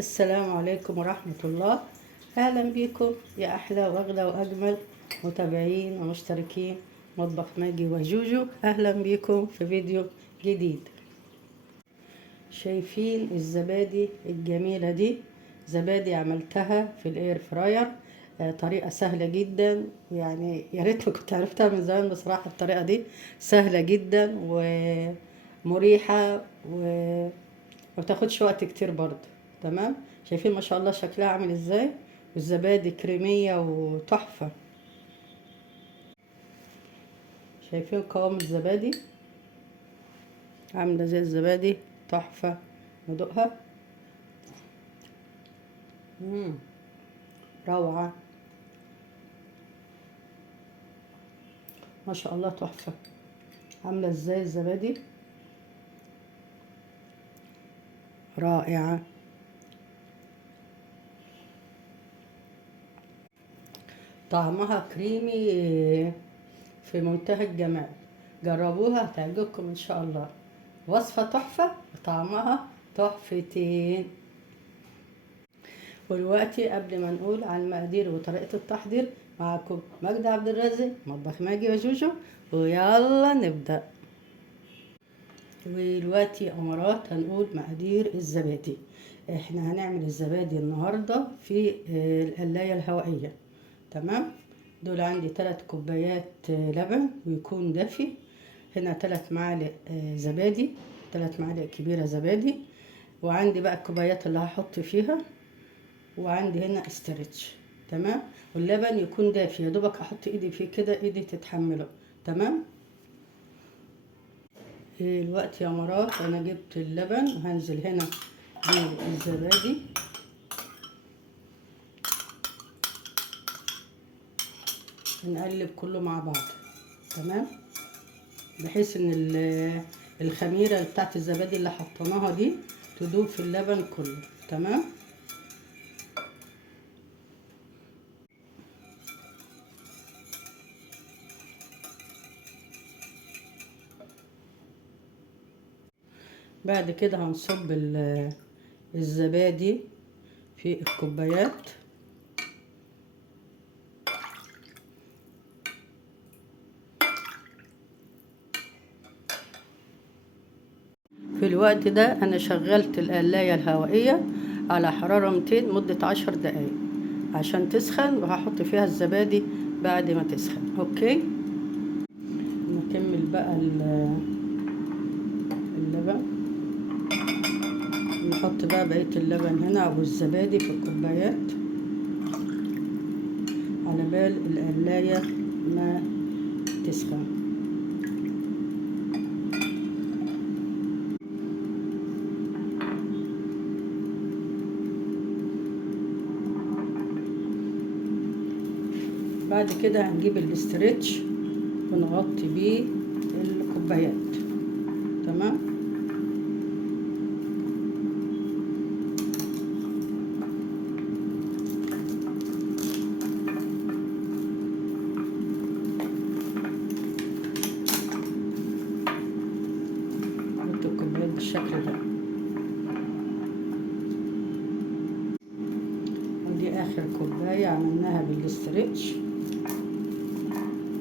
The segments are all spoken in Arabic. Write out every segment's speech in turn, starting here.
السلام عليكم ورحمة الله. أهلا بكم يا أحلى وأغلى وأجمل متابعين ومشتركين مطبخ ماجي وجوجو. أهلا بكم في فيديو جديد. شايفين الزبادي الجميلة دي؟ زبادي عملتها في الاير فراير. طريقة سهلة جدا، يعني يا ريت كنت عرفتها من زمان. بصراحة الطريقة دي سهلة جدا ومريحة وما بتاخدش وقت كتير برضه. تمام. شايفين ما شاء الله شكلها عامل ازاي، والزبادي كريمية وتحفة. شايفين قوام الزبادي عاملة زي الزبادي، تحفة. ندوقها. روعة ما شاء الله، تحفة. عاملة ازاي الزبادي، رائعة. طعمها كريمي في منتهى الجمال. جربوها هتعجبكم ان شاء الله. وصفة تحفة وطعمها تحفتين. ودلوقتي قبل ما نقول على المقادير وطريقة التحضير، معكم مجدي عبد الرازق، مطبخ ماجي وجوجو، ويلا نبدأ. ودلوقتي يا أمارات هنقول مقادير الزبادي. احنا هنعمل الزبادي النهاردة في القلاية الهوائية. تمام. دول عندي 3 كوبايات لبن ويكون دافي. هنا 3 معالق زبادي، 3 معالق كبيرة زبادي. وعندي بقى الكوبايات اللي هحط فيها، وعندي هنا استرتش. تمام. واللبن يكون دافي، يا دوبك احط ايدي فيه كده، ايدي تتحمله. تمام. دلوقتي يا مرات انا جبت اللبن وهنزل هنا بالزبادي. نقلب كله مع بعض. تمام. بحيث ان الخميره بتاعت الزبادي اللي حطيناها دي تدوب في اللبن كله. تمام. بعد كده هنصب الزبادي في الكوبايات. في الوقت ده انا شغلت القلاية الهوائية على حرارة 200 مدة 10 دقايق عشان تسخن، وهحط فيها الزبادي بعد ما تسخن. اوكي. نكمل بقى اللبن. نحط بقى بقية اللبن هنا او الزبادي في الكوبايات على بال القلاية ما تسخن. بعد كده هنجيب الاسترتش ونغطي بيه الكوبايات. تمام. نحط الكوبايات بالشكل ده. ودي اخر كوباية عملناها بالاسترتش.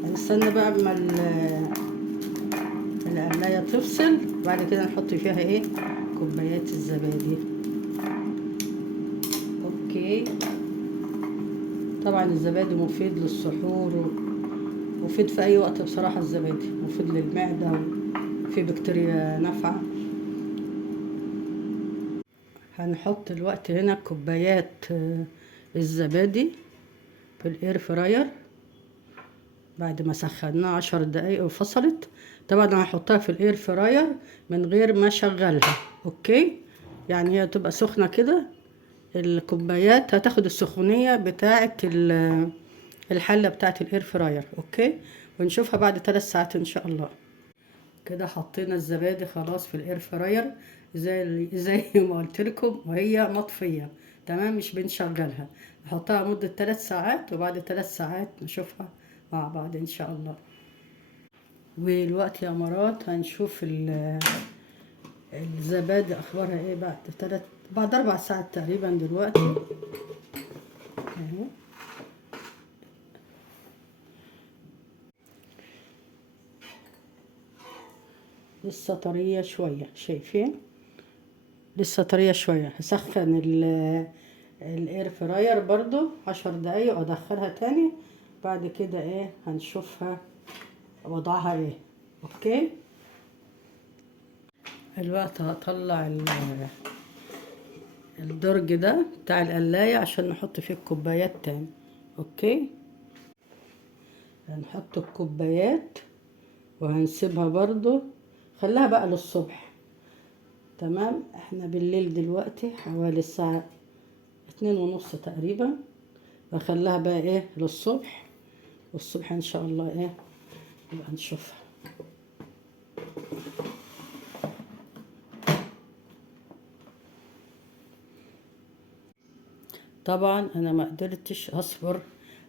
هنستنى بقى اما القلاية تفصل، بعد كده نحط فيها ايه، كوبايات الزبادي. اوكي. طبعا الزبادي مفيد للسحور ومفيد في اي وقت. بصراحة الزبادي مفيد للمعدة وفي بكتيريا نافعة. هنحط الوقت هنا كوبايات الزبادي في الاير فراير بعد ما سخناها 10 دقايق وفصلت. طبعا انا هحطها في الاير فراير من غير ما اشغلها. اوكي. يعني هي تبقى سخنه كده، الكوبايات هتاخد السخونيه بتاعه الحله بتاعه الاير فراير. اوكي. ونشوفها بعد 3 ساعات ان شاء الله. كده حطينا الزبادي خلاص في الاير فراير زي ما قلت لكم، وهي مطفيه. تمام. مش بنشغلها. نحطها مده 3 ساعات، وبعد 3 ساعات نشوفها مع بعض ان شاء الله. والوقت يا مرات هنشوف الزبادي اخبارها ايه بعد بعد 4 ساعات تقريبا دلوقتي اهو. لسه طرية شوية، شايفين؟ لسه طرية شوية. هسخن الاير فراير برضو 10 دقايق وادخلها تاني. بعد كده ايه هنشوفها وضعها ايه. اوكي. الوقت هطلع الدرج ده بتاع القلاية عشان نحط فيه الكوبايات تاني. اوكي. هنحط الكوبايات وهنسيبها برضو، خليها بقى للصبح. تمام. احنا بالليل دلوقتي حوالي الساعة 2:30 تقريبا. بخليها بقى ايه للصبح، والصبح ان شاء الله ايه نبقى نشوفها. طبعا انا ما قدرتش اصبر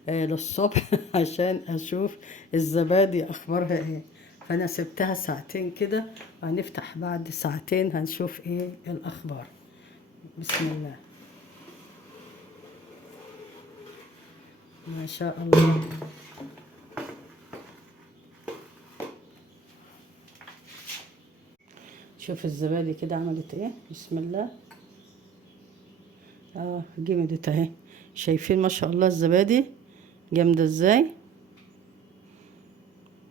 للصبح عشان اشوف الزبادي اخبارها ايه، فانا سبتها ساعتين كده، وهنفتح بعد ساعتين هنشوف ايه الاخبار. بسم الله ما شاء الله. شوف الزبادي كده عملت ايه. بسم الله. جمدت اهي. شايفين ما شاء الله الزبادي جامده ازاي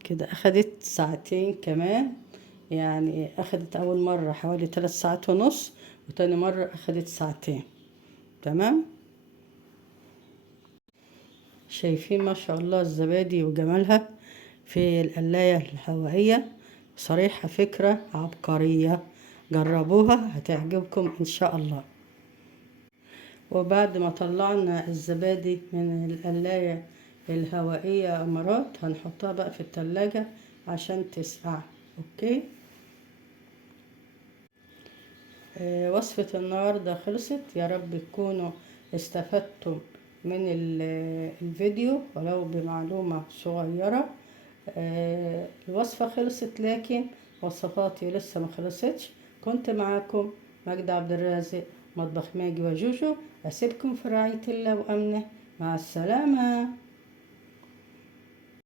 كده. اخدت ساعتين كمان، يعني اخدت اول مرة حوالي 3 ساعات ونص، وتاني مرة اخدت ساعتين. تمام. شايفين ما شاء الله الزبادي وجمالها في القلاية الهوائية. صريحة فكرة عبقرية، جربوها هتعجبكم ان شاء الله. وبعد ما طلعنا الزبادي من القلاية الهوائية يا أمارات، هنحطها بقى في التلاجة عشان تسقع. اوكي. وصفة النهاردة خلصت. يا رب تكونوا استفدتم من الفيديو ولو بمعلومة صغيرة. الوصفة خلصت، لكن وصفاتي لسه ما خلصتش. كنت معاكم مجد عبد الرازق، مطبخ ماجي وجوجو. أسيبكم في رعاية الله وأمنه. مع السلامة.